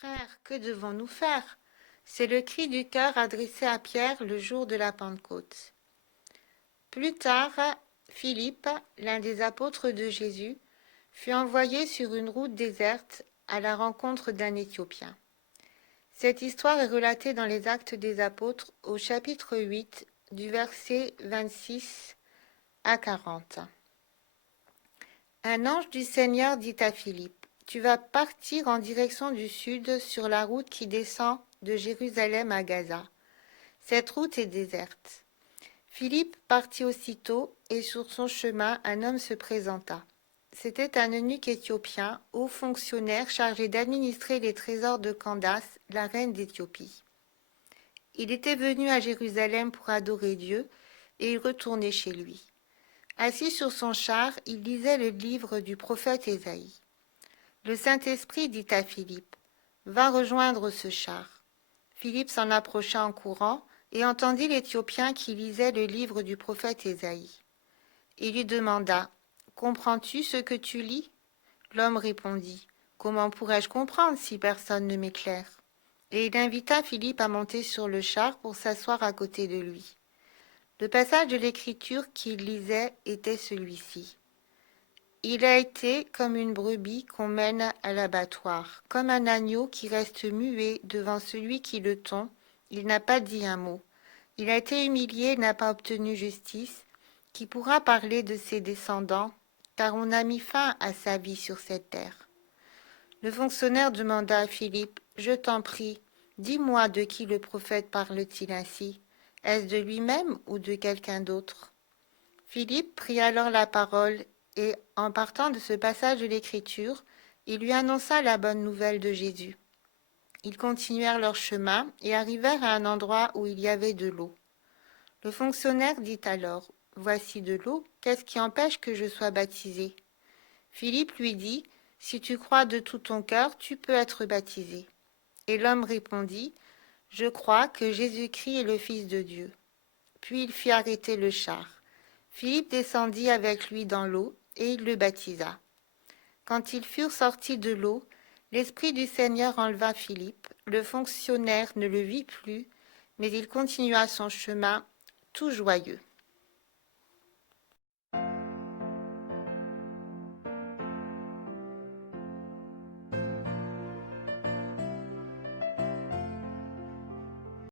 Frères, que devons-nous faire? C'est le cri du cœur adressé à Pierre le jour de la Pentecôte. Plus tard, Philippe, l'un des apôtres de Jésus, fut envoyé sur une route déserte à la rencontre d'un Éthiopien. Cette histoire est relatée dans les Actes des Apôtres au chapitre 8 du verset 26 à 40. Un ange du Seigneur dit à Philippe, tu vas partir en direction du sud sur la route qui descend de Jérusalem à Gaza. Cette route est déserte. Philippe partit aussitôt et sur son chemin, un homme se présenta. C'était un eunuque éthiopien, haut fonctionnaire chargé d'administrer les trésors de Candace, la reine d'Éthiopie. Il était venu à Jérusalem pour adorer Dieu et il retournait chez lui. Assis sur son char, il lisait le livre du prophète Ésaïe. Le Saint-Esprit dit à Philippe, « Va rejoindre ce char. » Philippe s'en approcha en courant et entendit l'Éthiopien qui lisait le livre du prophète Ésaïe. Il lui demanda, « Comprends-tu ce que tu lis ?» L'homme répondit, « Comment pourrais-je comprendre si personne ne m'éclaire ?» Et il invita Philippe à monter sur le char pour s'asseoir à côté de lui. Le passage de l'Écriture qu'il lisait était celui-ci. Il a été comme une brebis qu'on mène à l'abattoir, comme un agneau qui reste muet devant celui qui le tond. Il n'a pas dit un mot. Il a été humilié et n'a pas obtenu justice. Qui pourra parler de ses descendants, car on a mis fin à sa vie sur cette terre. Le fonctionnaire demanda à Philippe, « Je t'en prie, dis-moi de qui le prophète parle-t-il ainsi? Est-ce de lui-même ou de quelqu'un d'autre ?» Philippe prit alors la parole et, en partant de ce passage de l'Écriture, il lui annonça la bonne nouvelle de Jésus. Ils continuèrent leur chemin et arrivèrent à un endroit où il y avait de l'eau. Le fonctionnaire dit alors, « Voici de l'eau, qu'est-ce qui empêche que je sois baptisé ?» Philippe lui dit, « Si tu crois de tout ton cœur, tu peux être baptisé. » Et l'homme répondit, « Je crois que Jésus-Christ est le Fils de Dieu. » Puis il fit arrêter le char. Philippe descendit avec lui dans l'eau et il le baptisa. Quand ils furent sortis de l'eau, l'Esprit du Seigneur enleva Philippe. Le fonctionnaire ne le vit plus, mais il continua son chemin tout joyeux.